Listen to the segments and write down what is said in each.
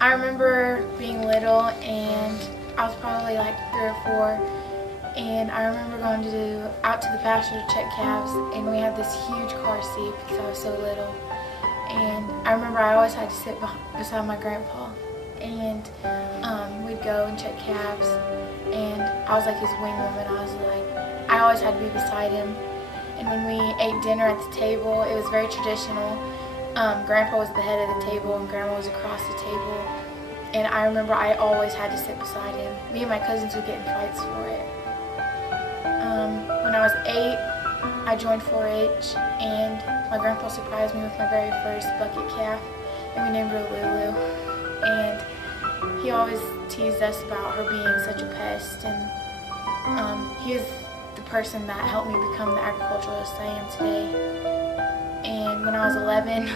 I remember being little and I was probably like 3 or 4, and I remember going out to the pasture to check calves, and we had this huge car seat because I was so little. And I remember I always had to sit beside my grandpa, and we'd go and check calves, and I was like his wing woman. I always had to be beside him. And when we ate dinner at the table, it was very traditional. Grandpa was the head of the table and Grandma was across the table. And I remember I always had to sit beside him. Me and my cousins would get in fights for it. When I was 8, I joined 4-H, and my grandpa surprised me with my very first bucket calf, and we named her Lulu. And he always teased us about her being such a pest, and he was the person that helped me become the agriculturalist I am today. And when I was 11,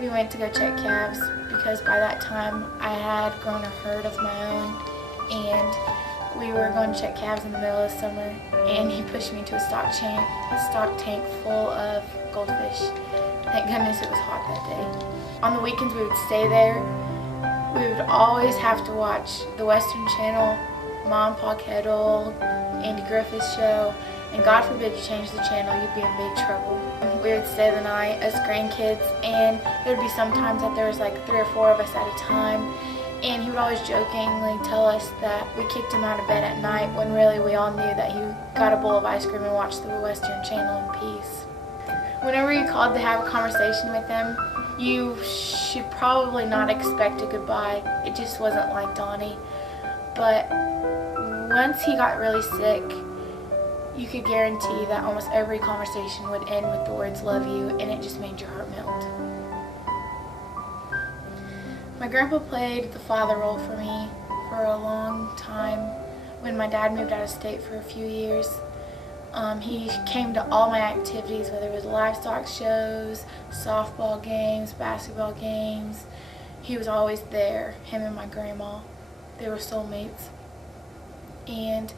we went to go check calves because by that time I had grown a herd of my own, and we were going to check calves in the middle of the summer, and he pushed me into a stock tank full of goldfish. Thank goodness it was hot that day. On the weekends we would stay there. We would always have to watch the Western Channel, Mom, Pa Kettle, Andy Griffith's show, and God forbid you change the channel, you'd be in big trouble. We would stay the night as grandkids, and there would be some times that there was like 3 or 4 of us at a time, and he would always jokingly tell us that we kicked him out of bed at night when really we all knew that he got a bowl of ice cream and watched the Western Channel in peace. Whenever you called to have a conversation with him, you should probably not expect a goodbye. It just wasn't like Donnie. But once he got really sick, you could guarantee that almost every conversation would end with the words "love you," and it just made your heart melt. My grandpa played the father role for me for a long time. When my dad moved out of state for a few years, he came to all my activities, whether it was livestock shows, softball games, basketball games. He was always there, him and my grandma. They were soulmates. And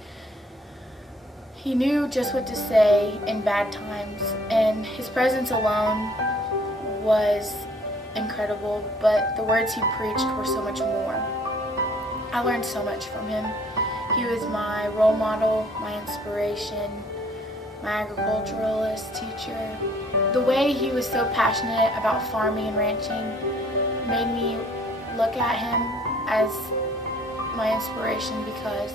he knew just what to say in bad times, and his presence alone was incredible, but the words he preached were so much more. I learned so much from him. He was my role model, my inspiration, my agriculturalist teacher. The way he was so passionate about farming and ranching made me look at him as my inspiration, because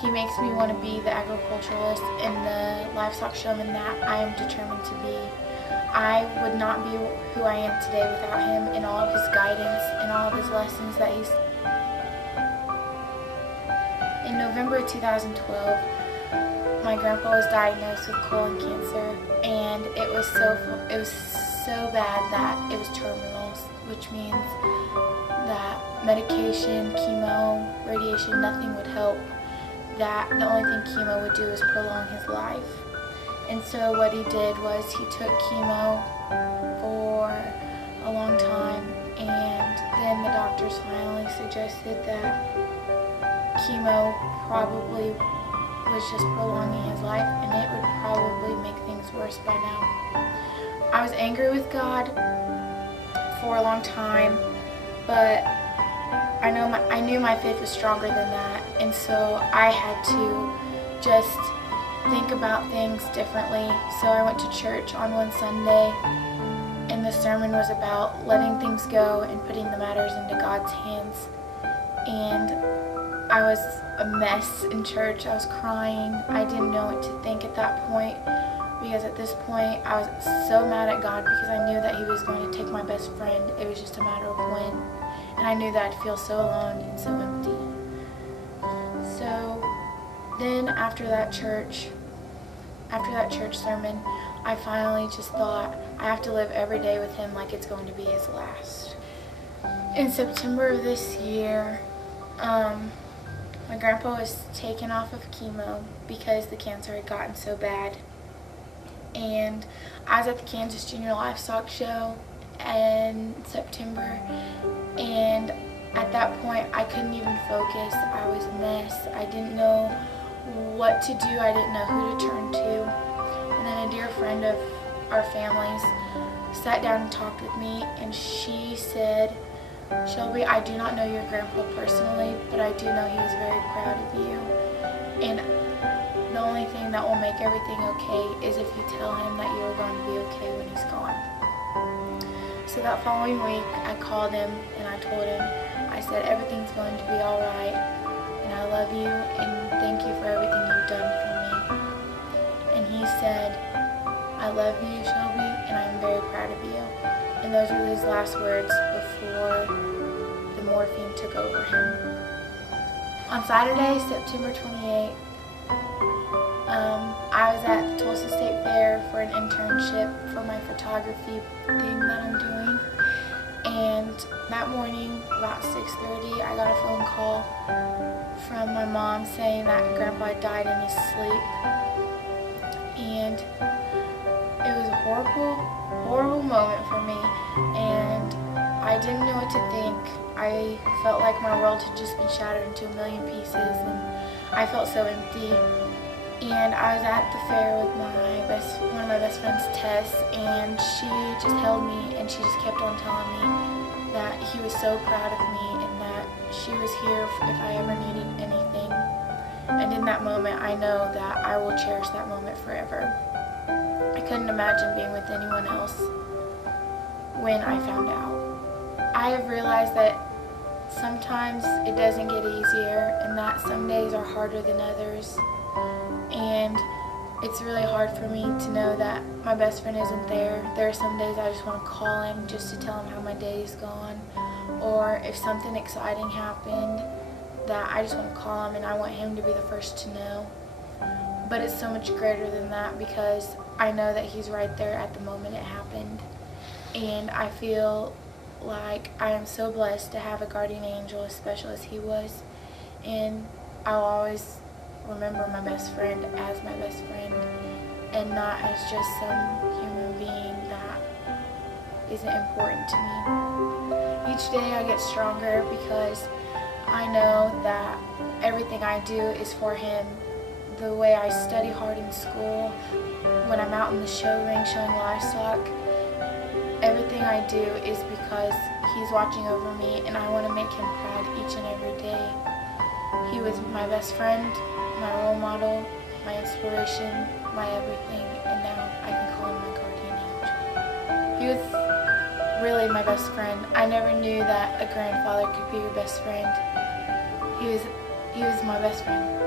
he makes me want to be the agriculturalist and the livestock showman that I am determined to be. I would not be who I am today without him and all of his guidance and all of his lessons that he's... In November 2012, my grandpa was diagnosed with colon cancer, and it was so bad that it was terminal, which means that medication, chemo, radiation, nothing would help. That the only thing chemo would do is prolong his life. And so what he did was he took chemo for a long time, and then the doctors finally suggested that chemo probably was just prolonging his life, and it would probably make things worse by now. I was angry with God for a long time, but I knew my faith was stronger than that, and so I had to just think about things differently. So I went to church on one Sunday, and the sermon was about letting things go and putting the matters into God's hands. And I was a mess in church. I was crying. I didn't know what to think at that point, because at this point I was so mad at God because I knew that he was going to take my best friend. It was just a matter of when. And I knew that I'd feel so alone and so empty. So then after that church sermon, I finally just thought, I have to live every day with him like it's going to be his last. In September of this year, my grandpa was taken off of chemo because the cancer had gotten so bad. And I was at the Kansas Junior Livestock Show in September, and at that point I couldn't even focus. I was a mess. I didn't know what to do. I didn't know who to turn to. And then a dear friend of our family's sat down and talked with me, and she said, Shelby, I do not know your grandpa personally, but I do know he was very proud of you. And the only thing that will make everything okay is if you tell him that you are going to be okay when he's gone. So that following week, I called him and I told him, I said, everything's going to be alright, and I love you, and thank you for everything you've done for me. And he said, I love you, Shelby, and I'm very proud of you. And those were his last words before the morphine took over him. On Saturday, September 28th, I was at the Tulsa State Fair for an internship for my photography thing that I'm doing. And that morning, about 6:30, I got a phone call from my mom saying that Grandpa had died in his sleep. And it was a horrible moment for me, and I didn't know what to think. I felt like my world had just been shattered into a million pieces, and I felt so empty. And I was at the fair with one of my best friends, Tess, and she just held me and she just kept on telling me that he was so proud of me and that she was here if I ever needed anything. And in that moment, I know that I will cherish that moment forever. I couldn't imagine being with anyone else when I found out. I have realized that sometimes it doesn't get easier and that some days are harder than others. And it's really hard for me to know that my best friend isn't there. There are some days I just want to call him just to tell him how my day is gone. Or if something exciting happened, that I just want to call him and I want him to be the first to know. But it's so much greater than that because I know that he's right there at the moment it happened. And I feel like I am so blessed to have a guardian angel as special as he was. And I'll always remember my best friend as my best friend and not as just some human being that isn't important to me. Each day I get stronger because I know that everything I do is for him. The way I study hard in school, when I'm out in the show ring showing livestock, everything I do is because he's watching over me and I want to make him proud each and every day. He was my best friend, my role model, my inspiration, my everything, and now I can call him my guardian angel. He was really my best friend. I never knew that a grandfather could be your best friend. He was my best friend.